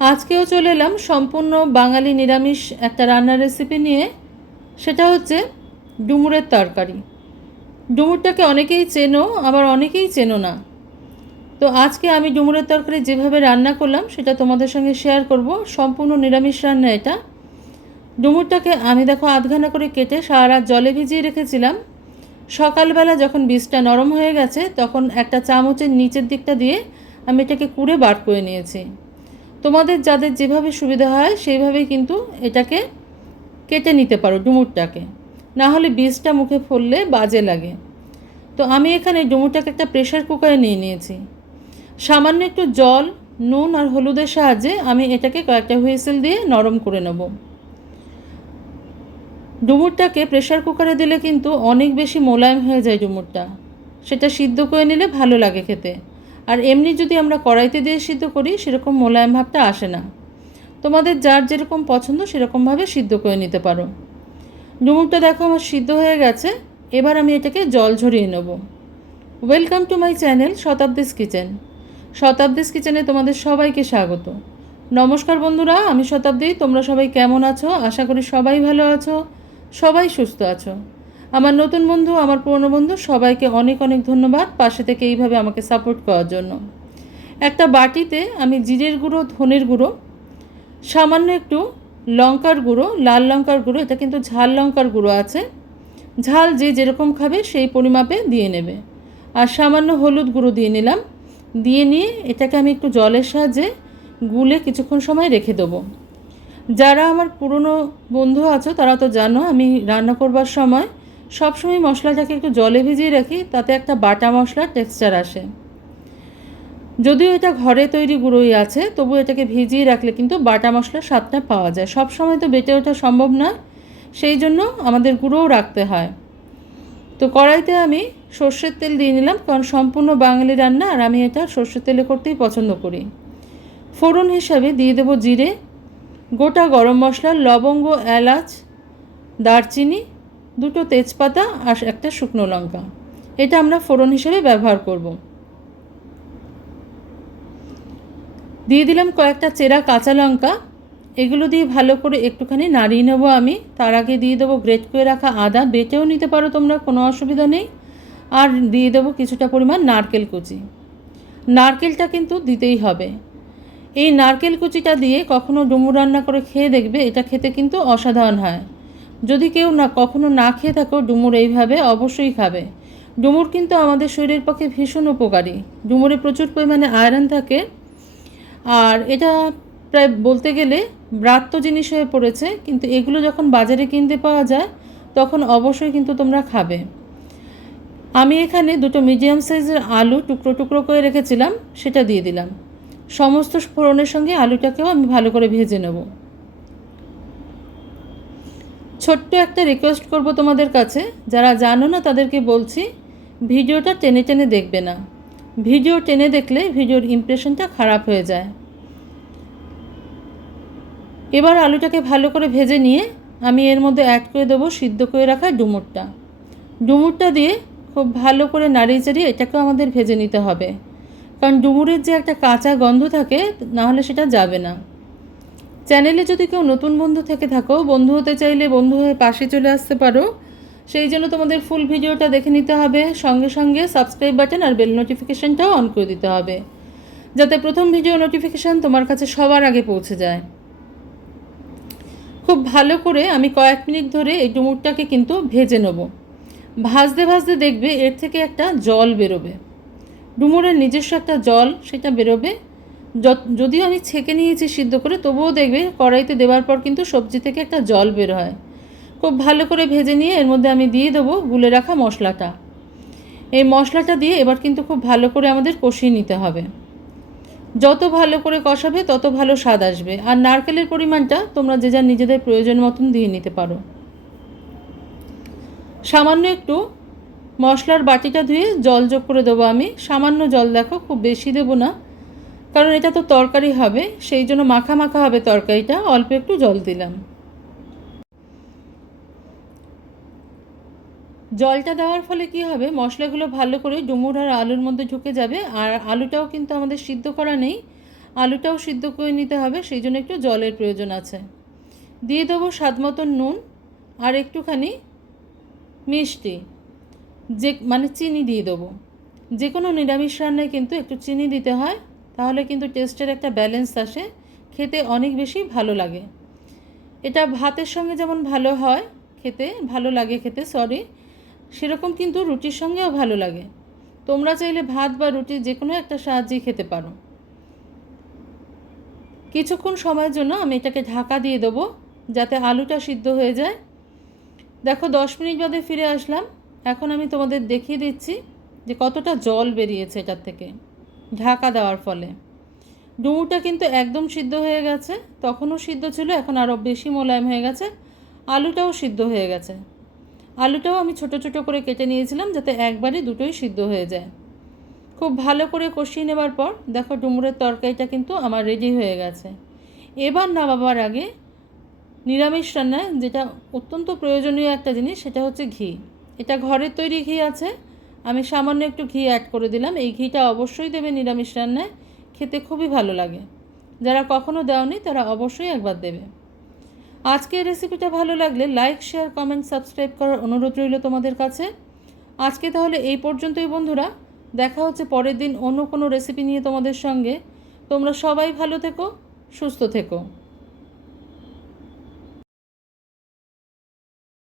আজকেও চলে এলাম সম্পূর্ণ বাঙালি নিরামিষ একটা রান্নার রেসিপি নিয়ে। সেটা হচ্ছে ডুমুরের তরকারি। ডুমুরটাকে অনেকেই চেনো, আবার অনেকেই চেনো না। তো আজকে আমি ডুমুরের তরকারি যেভাবে রান্না করলাম, সেটা তোমাদের সঙ্গে শেয়ার করব। সম্পূর্ণ নিরামিষ রান্না এটা। ডুমুরটাকে আমি দেখো আধঘানা করে কেটে সারা রাত জলে ভিজিয়ে রেখেছিলাম। সকালবেলা যখন বীজটা নরম হয়ে গেছে, তখন একটা চামচের নিচের দিকটা দিয়ে আমি এটাকে কুড়ে বার করে নিয়েছি। তোমাদের যাদের যেভাবে সুবিধা হয় সেইভাবেই কিন্তু এটাকে কেটে নিতে পারো ডুমুরটাকে। না হলে বীজটা মুখে ফললে বাজে লাগে। তো আমি এখানে ডুমুরটাকে একটা প্রেশার কুকারে নিয়ে নিয়েছি। সামান্য একটু জল, নুন আর হলুদের সাহায্যে আমি এটাকে কয়েকটা হুইসেল দিয়ে নরম করে নেব। ডুমুরটাকে প্রেশার কুকারে দিলে কিন্তু অনেক বেশি মোলায়েম হয়ে যায় ডুমুরটা। সেটা সিদ্ধ করে নিলে ভালো লাগে খেতে। আর এমনি যদি আমরা কড়াইতে দিয়ে সিদ্ধ করি, সেরকম মোলায়েম ভাবটা আসে না। তোমাদের যার যেরকম পছন্দ, সেরকমভাবে সিদ্ধ করে নিতে পারো। ডুমুরটা দেখো আমার সিদ্ধ হয়ে গেছে। এবার আমি এটাকে জল ঝরিয়ে নেব। Welcome to my channel Shatabdi's kitchen Shatabdi's কিচেনে তোমাদের সবাইকে স্বাগত। নমস্কার বন্ধুরা, আমি শতাব্দী। তোমরা সবাই কেমন আছো? আশা করি সবাই ভালো আছো। সবাই সুস্থ আছো। আমার নতুন বন্ধু, আমার পুরনো বন্ধু, সবাইকে অনেক অনেক ধন্যবাদ পাশে থেকে এইভাবে আমাকে সাপোর্ট করার জন্য। একটা বাটিতে আমি জিরের গুঁড়ো, ধনের গুঁড়ো, সামান্য একটু লঙ্কার গুঁড়ো, লাল লঙ্কার গুঁড়ো, এটা কিন্তু ঝাল লঙ্কার গুঁড়ো আছে, ঝাল যে যেরকম খাবে সেই পরিমাপে দিয়ে নেবে। আর সামান্য হলুদ গুঁড়ো দিয়ে নিলাম, দিয়ে নিয়ে এটাকে আমি একটু জলের সাহায্যে গুলে কিছুক্ষণ সময় রেখে দেবো। যারা আমার পুরনো বন্ধু আছো, তারা তো জানো আমি রান্না করবার সময় সবসময় মশলাটাকে একটু জলে ভিজিয়ে রাখি, তাতে একটা বাটা মশলার টেক্সচার আসে। যদিও এটা ঘরে তৈরি গুঁড়োই আছে তবু এটাকে ভিজিয়ে রাখলে কিন্তু বাটা মশলার স্বাদটা পাওয়া যায়। সব সময় তো বেটে ওঠা সম্ভব নয়, সেই জন্য আমাদের গুঁড়োও রাখতে হয়। তো কড়াইতে আমি সর্ষের তেল দিয়ে নিলাম, কারণ সম্পূর্ণ বাঙালি রান্না, আর আমি এটা সর্ষের তেলে করতেই পছন্দ করি। ফোড়ন হিসাবে দিয়ে দেবো জিরে, গোটা গরম মশলা, লবঙ্গ, এলাচ, দারচিনি দুটো তেজপাতা আর একটা শুকনো লঙ্কা। এটা আমরা ফোড়ন হিসেবে ব্যবহার করব। দিয়ে দিলাম কয়েকটা চেরা কাঁচা লঙ্কা। এগুলো দিয়ে ভালো করে একটুখানি নাড়িয়ে নেব আমি। তার আগে দিয়ে দেবো গ্রেট করে রাখা আদা। বেটেও নিতে পারো তোমরা, কোনো অসুবিধা নেই। আর দিয়ে দেবো কিছুটা পরিমাণ নারকেল কুচি। নারকেলটা কিন্তু দিতেই হবে। এই নারকেল কুচিটা দিয়ে কখনো ডুমুর রান্না করে খেয়ে দেখবে, এটা খেতে কিন্তু অসাধারণ হয়। যদি কেউ না কখনো না খেয়ে থাকো, ডুমুর এইভাবে অবশ্যই খাবে। ডুমুর কিন্তু আমাদের শরীরের পক্ষে ভীষণ উপকারী। ডুমুরে প্রচুর পরিমাণে আয়রন থাকে। আর এটা প্রায় বলতে গেলে ব্রাত্য জিনিস হয়ে পড়েছে, কিন্তু এগুলো যখন বাজারে কিনতে পাওয়া যায়, তখন অবশ্যই কিন্তু তোমরা খাবে। আমি এখানে দুটো মিডিয়াম সাইজের আলু টুকরো টুকরো করে রেখেছিলাম, সেটা দিয়ে দিলাম। সমস্ত ফোড়নের সঙ্গে আলুটাকেও আমি ভালো করে ভেজে নেব। ছোট্ট একটা রিকোয়েস্ট করব তোমাদের কাছে। যারা জানো না, তাদেরকে বলছি, ভিডিওটা টেনে টেনে দেখবে না। ভিডিও টেনে দেখলে ভিডিওর ইমপ্রেশনটা খারাপ হয়ে যায়। এবার আলুটাকে ভালো করে ভেজে নিয়ে আমি এর মধ্যে অ্যাড করে দেবো সিদ্ধ করে রাখা ডুমুরটা। ডুমুরটা দিয়ে খুব ভালো করে নাড়িয়ে চাড়িয়ে এটাকেও আমাদের ভেজে নিতে হবে। কারণ ডুমুরের যে একটা কাঁচা গন্ধ থাকে নাহলে সেটা যাবে না। চ্যানেলে যদি কেউ নতুন বন্ধু থেকে থাকো, বন্ধু হতে চাইলে বন্ধু হয়ে পাশে চলে আসতে পারো। সেই জন্য তোমাদের ফুল ভিডিওটা দেখে নিতে হবে। সঙ্গে সঙ্গে সাবস্ক্রাইব বাটন আর বেল নোটিফিকেশানটাও অন করে দিতে হবে। যাতে প্রথম ভিডিও নোটিফিকেশান তোমার কাছে সবার আগে পৌঁছে যায়। খুব ভালো করে আমি কয়েক মিনিট ধরে এই ডুমুরটাকে কিন্তু ভেজে নেব। ভাজতে ভাজতে দেখবে এর থেকে একটা জল বেরোবে। ডুমুরের নিজস্ব একটা জল সেটা বেরোবে। যদিও আমি ছেঁকে নিয়েছি সিদ্ধ করে, তবুও দেখবে কড়াইতে দেওয়ার পর কিন্তু সবজি থেকে একটা জল বের হয়। খুব ভালো করে ভেজে নিয়ে এর মধ্যে আমি দিয়ে দেবো গুলে রাখা মশলাটা। এই মশলাটা দিয়ে এবার কিন্তু খুব ভালো করে আমাদের কষিয়ে নিতে হবে। যত ভালো করে কষাবে, তত ভালো স্বাদ আসবে। আর নারকেলের পরিমাণটা তোমরা যে যার নিজেদের প্রয়োজন মতন দিয়ে নিতে পারো। সামান্য একটু মশলার বাটিটা ধুয়ে জল যোগ করে দেবো আমি। সামান্য জল দেখো, খুব বেশি দেবো না। কারণ এটা তো তরকারি হবে, সেই জন্য মাখা মাখা হবে তরকারিটা, অল্প একটু জল দিলাম। জলটা দেওয়ার ফলে কি হবে, মশলাগুলো ভালো করে ডুমুর আর আলুর মধ্যে ঢুকে যাবে, আর আলুটাও কিন্তু আমাদের সিদ্ধ করা নেই, আলুটাও সিদ্ধ করে নিতে হবে, সেই জন্য একটু জলের প্রয়োজন আছে। দিয়ে দেবো স্বাদ মতন নুন আর একটুখানি মিষ্টি, যে মানে চিনি দিয়ে দেবো। যে কোনো নিরামিষ রান্নায় কিন্তু একটু চিনি দিতে হয় তাহলে কিন্তু টেস্টের একটা ব্যালেন্স আসে, খেতে অনেক বেশি ভালো লাগে। এটা ভাতের সঙ্গে যেমন ভালো হয়, খেতে ভালো লাগে খেতে সরি সেরকম কিন্তু রুটির সঙ্গেও ভালো লাগে। তোমরা চাইলে ভাত বা রুটি যে কোনো একটা সাহায্যেই খেতে পারো। কিছুক্ষণ সময়ের জন্য আমি এটাকে ঢাকা দিয়ে দেবো, যাতে আলুটা সিদ্ধ হয়ে যায়। দেখো, দশ মিনিট বাদে ফিরে আসলাম। এখন আমি তোমাদের দেখিয়ে দিচ্ছি যে কতটা জল বেরিয়েছে এটার থেকে। ঢাকা দেওয়ার ফলে। ডুমুরটা কিন্তু একদম সিদ্ধ হয়ে গেছে, তখনও সিদ্ধ ছিল, এখন আরও বেশি মোলায়েম হয়ে গেছে, আলুটাও সিদ্ধ হয়ে গেছে। আলুটাও আমি ছোট ছোট করে কেটে নিয়েছিলাম যাতে একবারে দুটোই সিদ্ধ হয়ে যায়। খুব ভালো করে কষিয়ে নেবার পর, দেখো ডুমুরের তরকারিটা কিন্তু আমার রেডি হয়ে গেছে। এবার না নামাবার আগে নিরামিষ রান্নায় যেটা অত্যন্ত প্রয়োজনীয় একটা জিনিস, সেটা হচ্ছে ঘি। এটা ঘরের তৈরি ঘি আছে আমি সামান্য একটু ঘি অ্যাড করে দিলাম। এই ঘিটা অবশ্যই দেবে নিরামিষ রান্নায়। খেতে খুবই ভালো লাগে। যারা কখনো দেওনি, তারা অবশ্যই একবার দেবে। আজকের রেসিপিটা ভালো লাগলে লাইক শেয়ার কমেন্ট সাবস্ক্রাইব করার অনুরোধ রইল তোমাদের কাছে। আজকে তাহলে এই পর্যন্তই বন্ধুরা। দেখা হচ্ছে পরের দিন অন্য কোনো রেসিপি নিয়ে তোমাদের সঙ্গে। তোমরা সবাই ভালো থেকো, সুস্থ থেকো।